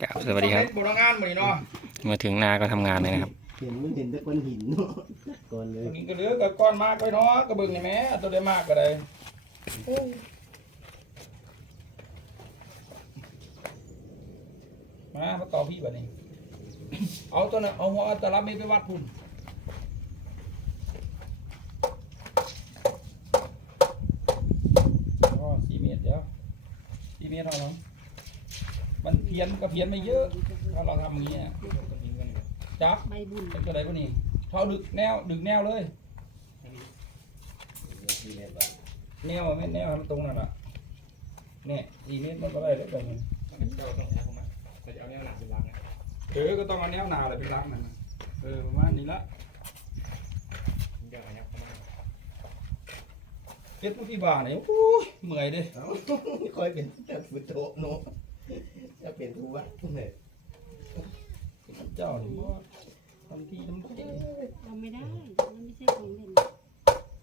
ครับสวัสดีครับโบราณงานเหมือนเนาะมาถึงนาก็ทำงานเลยนะครับ เห็นมันเห็นแต่ก้อนหินเนาะก้อนเลยกินก็เหลือกับก้อนมากไปเนาะกระเบื้องนี่แม่ตัวได้มากก็ได้มามาต่อพี่บัดนี้ เอาตัวนั้นเอาหัวตะลับไม่ไปวัดพุ่นอ๋อสี่เมตรเดี๋ยวสี่เมตรเท่านั้นมันเพี้ยนก็เพี้ยนไม่เยอะถ้าเราทำอย่างนี้อะจับใบบุญเป็นตัวใดพวกนี้เท่าดึกแนวดึกแนวเลย แนวไม่นแนวให้มันตรงนั่นแหละเนี่ยอีเมตรมันก็ได้แล้วกันมันเออก็ต้องเอาแนวหนาเลยเป็นรักนั่นน่ะเออประมาณนี้ละเก็ดมาพี่บ้านเนี่ยโอ้ยเมื่อยเด้เอ้าคอยเป็นแต่ฟุตโตะเนาะ จะเป็นผู้วัดเนี่ยเจ้านี่บ่ทำที่ทำที่เราไม่ได้ มันไม่ใช่ของเล่น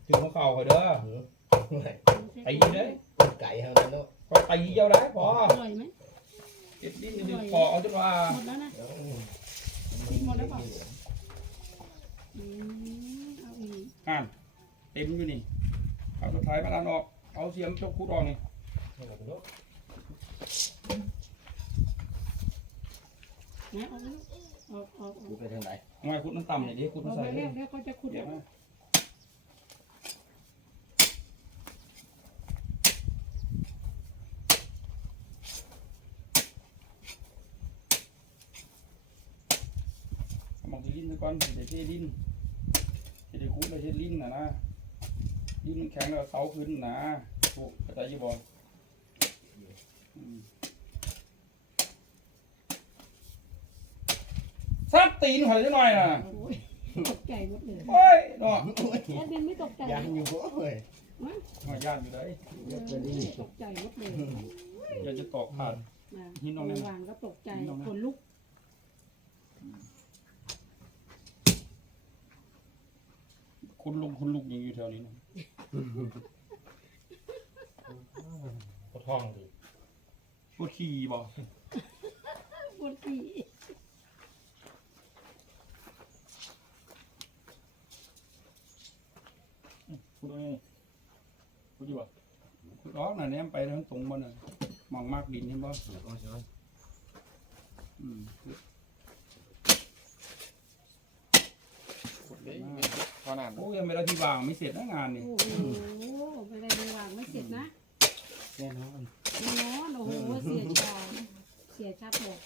ถึงหัวเข่าเขาเด้อไม่ตีเด้อก้นไก่เท่านั้นเนาะก็ตีเจ้าได้พออร่อยไหมเก็ดดิ้นดึงคอเอาจนว่าหมดแล้วนะเอ้ากินหมดแล้วเปล่าอืมเอาอีกอ่านเต็มอยู่นี่เอาสุดท้ายมาดันออก เอาเสียมจกคุดออกนี่ นะเอาเอาเอาเอาดูไปทางไหนทำไมคุดมันต่ำเนี่ยดิคุดมัเอานไปใส่แล้วเดี๋ยวเขาจะขุดเดี๋ยวนะเอาหมักลิ้นซะก่อนเดี๋ยวเทลิ้นเดี๋ยวคุดแล้วเทลิ้นนะนะลิ้นมันแข็งแล้วเสาขึ้นนะถูกเข้าใจอยี่บอืม ซับตีนหอยจังหน่อยนะโอ้ยตกใจหมดเลยโอ้ยเนาะแอดมินไม่ตกใจยันอยู่บ่เว้ยหอยยานอยู่เลยเออตกใจหมดเลยอยากจะตอกผ่านมาหินตรงนั้นวางก็ตกใจหินตรงนั้นคนลุกคุณลุงคุณลุงยังอยู่แถวนี้นะปวดท้องดิปวดขี่บ่ปวดขี้ คุณเอ้ยคุณอยู่บ่ คุณร้อกน่ะแนมไปทางตรงบ่น่ะมองมากดินเห็นบ่อืมขนานโอ้ยังไม่ได้ที่วางไม่เสร็จนะงานนี่โอ้โหไม่ได้วางไม่เสร็จนะแน่นอนแน่นอนโอ้โหเสียชาเสียชาบอก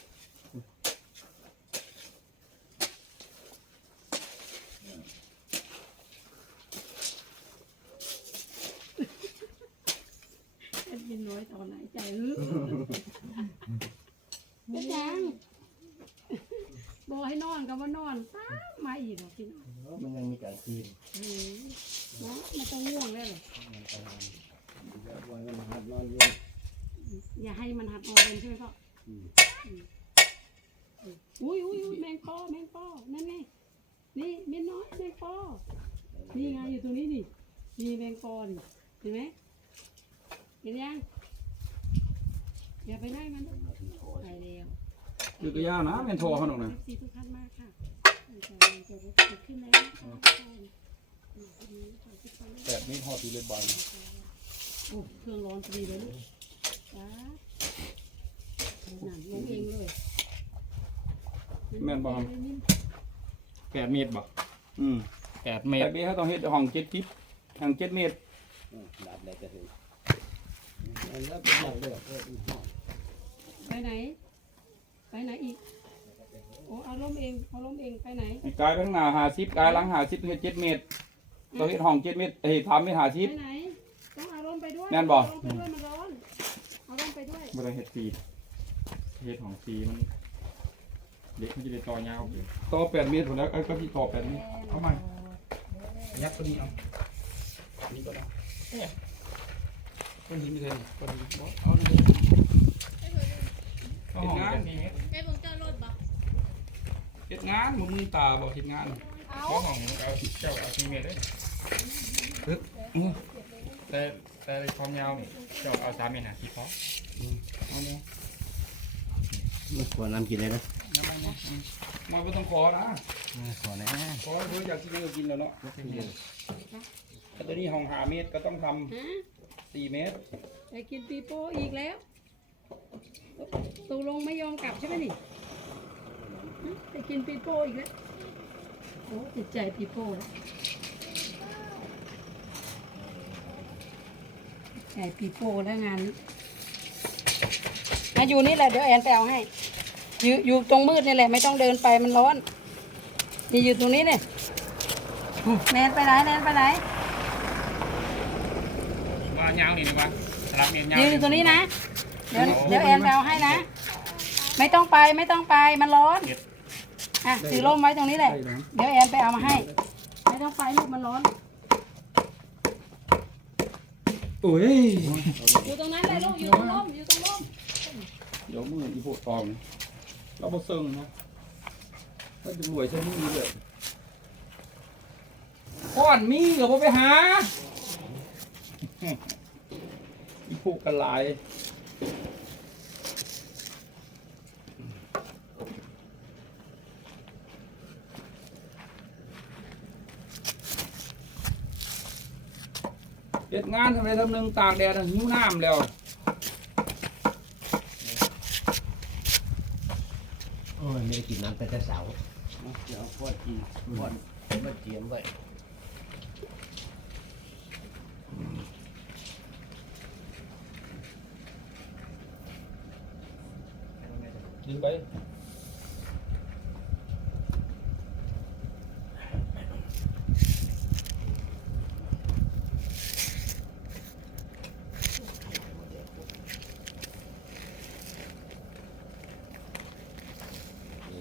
แอดมิ นน้อยตอนไหนใจฮึเป็นยังบอกให้นอนก็ว่านอนตามมาอีกเหรอพี่น้องมันยังมีกลางคืนโอ้โหเนาะมันต้องง่วงแล้วเหรอวันวันหัดนอนเย็นอย่าให้มันหัดนอนเป็นใช่ไหมพ่ออืมอุ้ยอุ้ยอุ้ยแมงปอแมงปอนั่นไงนี่เม็ดน้อยแมงปอนี่ไงอยู่ตรงนี้นี่มีแมงปอนี่เห็นไหม เห็นยังอย่าไปไล่มันไปแล้วคือกระยานะแม่นโทรเขาหนอกนะสีทุกท่านมากค่ะจะจะจะขึ้นแล้วนะคะแปดเมตรฮอดตีเลยบอลโอ้เครื่องร้อนพอดีเลยลูกจ้าหนังลงเองเลยแม่นบ่ครับแปดเมตรบ่อืมแปดเมแปตดรเมตรเขาต้องเฮ็ดห้องเจ็ดฟิตห้องเจ็ดเมตรดับได้ก็ถึง แล้วเป็นอย่างเดียวก็อีกหน่อยไปไหน ไปไหนอีก โอ้เอาล้มเองเอาล้มเองไปไหน อีกกายไปข้างหน้าหาสิบกายหลังหาสิบเฮ็ดเจ็ดเมตรต้องเฮ็ดห้องเจ็ดเมตรเอ้ยทำเมตรหาสิบไปไหน ต้องเอาล้มไปด้วยแม่นบ่ เอาล้มไปด้วยมันร้อน เอาล้มไปด้วย บ่ได้เฮ็ดฟีดเฮ็ดของฟรีมันเด็กมันจะได้ต่อยาวอยู่ต่อแปดเมตรหมดแล้วไอ้ก็ที่ต่อแปดเมตรเอาใหม่ยัดตัวนี้เอาอันนี้ก็ได้เนี่ย ก้อนหินนี่เลยก้อนหินบ่เอาเลยเอาห้องงานไอ้พวกเจ้ารถบ่เฮ็ดงานบ่มือตาบ่เฮ็ดงานเพราะของเอาเจ้าเอา4เมตรเด้อื้อแต่แต่ความยาวนี่เจ้าเอา3เมตร50พอเอาเนี่ยไม่ควรน้ำกินเลยนะมาไม่ต้องขอนะขอนะขอเพื่ออยากกินก็กินแล้วเนาะแต่ตอนนี้ห้องหาเมตรก็ต้องทฮะำ สี่เมตรไปกินปีโป้อีกแล้วตูลงไม่ยอมกลับใช่ไหมนี่ฮะไปกินปีโป้อีกแล้วโอ้ติดใจปีโป้แล้วติดใจปีโป้แล้วงานมาอยู่นี่แหละเดี๋ยวแอนไปเอาให้ อยู่อยู่ตรงมืดนี่แหละไม่ต้องเดินไปมันร้อนนี่อยู่ตรงนี้เนี่ยอืมแนนไปไหนแนนไปไหน ยาวนี่นะวะรับเมียนยาวยืนอยู่ตรงนี้นะ เดี๋ยวเดี๋ยวแอนไปเอาให้นะ ไม่ต้องไปไม่ต้องไปมันร้อนอะถือร่มไว้ตรงนี้แหละ เดี๋ยวแอนไปเอามาให้ ไม่ต้องไปลูกมันร้อน โอ้ยอยู่ตรงนั้นเลยลูกอยู่ตรงร่มอยู่ตรงร่มเดี๋ยวมืออีพวกตองเราบ่เซิงนะก็จะรวยใช่มือเลยก้อนมีก็บ่ไปหา อีพวกกันหลายเฮ็ดงานทำไมทำหนึ่งตากแดดอะหิวน้ำแล้วโอ้ยไม่ได้กินน้ำแต่แต่เสาเดี๋ยวพอดกินพอดมาเจียมไว้ ดึงไป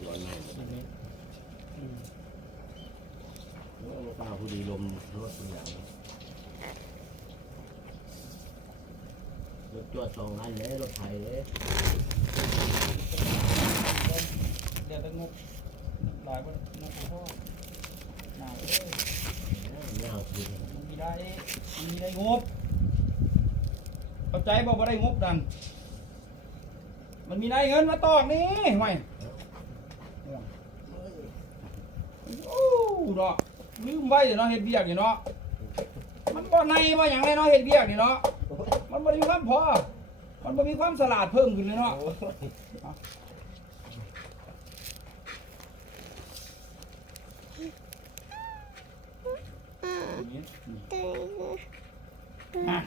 ร้อนมากป้าผู้ดีลม รถจอดสองอันเลยรถไถเลยเดี๋ยวจะงบหลายบ่งบพ่อหนาวเอ้ยไม่าคืนมันมีได้มีได้งบเข้าใจบอกว่าได้งบดันมันมีได้เงินมาตอกนี่ห่โอ้เนาะลืมไว้เดี๋ยวเนาะเฮ็ดเบียกอยู่เนาะมันบ่ในบ่หยังเลยเนาะเฮ็ดเบียกนี่เนาะ มันบ่มีความพอ มันบ่มีความสลาดเพิ่มขึ้นเลยเนาะอะ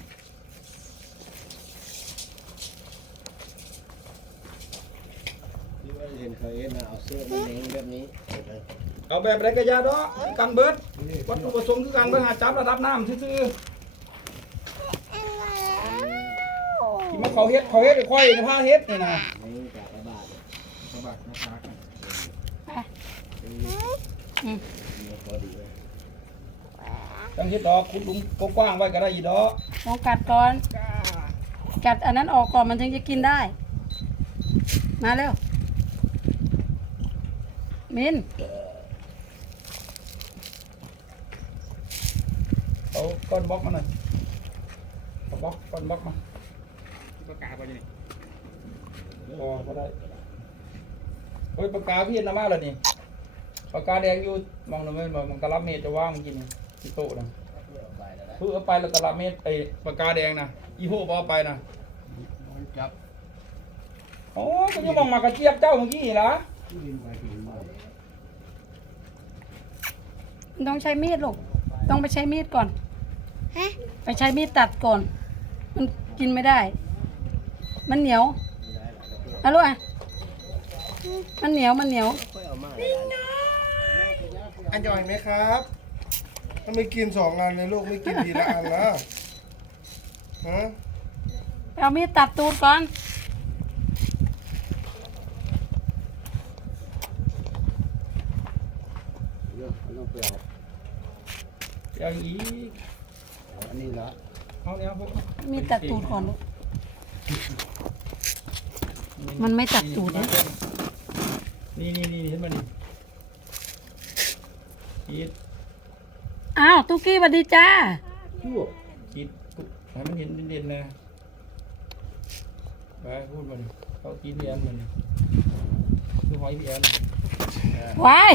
ที่ว่าเห็นเคยเห็นนะเอาเสื้อมันแดงแบบนี้เอาแบบไรกระยาดอกกันเบิดวัตถุประสงค์คือการเบิดหาจับระดับน้ำซื่อๆที่มา เขาเฮ็ดเขาเฮ็ดไอ้ค่อยในผ้าเฮ็ดนี่นะนี่จากกระบาดกระบะนะครับอืมเนี่ยพอดีเลยจังเฮ็ดดอกขุดหลุมกว้างๆไว้ก็ได้อีดอกลองกัดก่อน กัดอันนั้นออกก่อนมันถึงจะกินได้ มาเร็ว มินเอาก้อนบล็อกมาหน่อยเอาบล็อกก้อนบล็อกมา ก็กาไปนี่พอก็ได้เฮ้ยปากกาพี่เห็นนะมาแล้วนี่ปากกาแดงอยู่มองหน่อยไหมมองกะลับเมตรจะว่างมันกินที่โต๊ะนะเอาไปแล้วนะเพื่อเอาไปแล้วกะลับเมตรไอ้ปากกาแดงนะอีโหบเอาไปนะจับโอ้ก็ยังมองมากระเจี๊ยบเจ้าเมื่อกี้ล่ะดินไปดินมาต้องใช้มีดลูกต้องไปใช้มีดก่อน ไปใช้มีดตัดก่อน มันกินไม่ได้ มันเหนียวอะลูกอะมันเหนียวมันเหนียวค่อยเอามาอันย่อยไหมครับถ้าไม่กินสองอันเลยลูกไม่กินทีละอันนะฮะไปเอามีดตัดตูดก่อนเยอะเอาลงไปเอาอย่างอีกอันนี้ละเอาเนี่ยพวกมีดตัดตูดก่อนลูก มันไม่ตัดตูดนะนี่นี่นี่เห็นมันนี่คิดอ้าวตุกกี้สวัสดีจ้าชั่วคิดให้มันเห็นเด่นๆนะไปพูดมาดิเขาตีพี่แอนมันคือหอยพี่แอนว้าย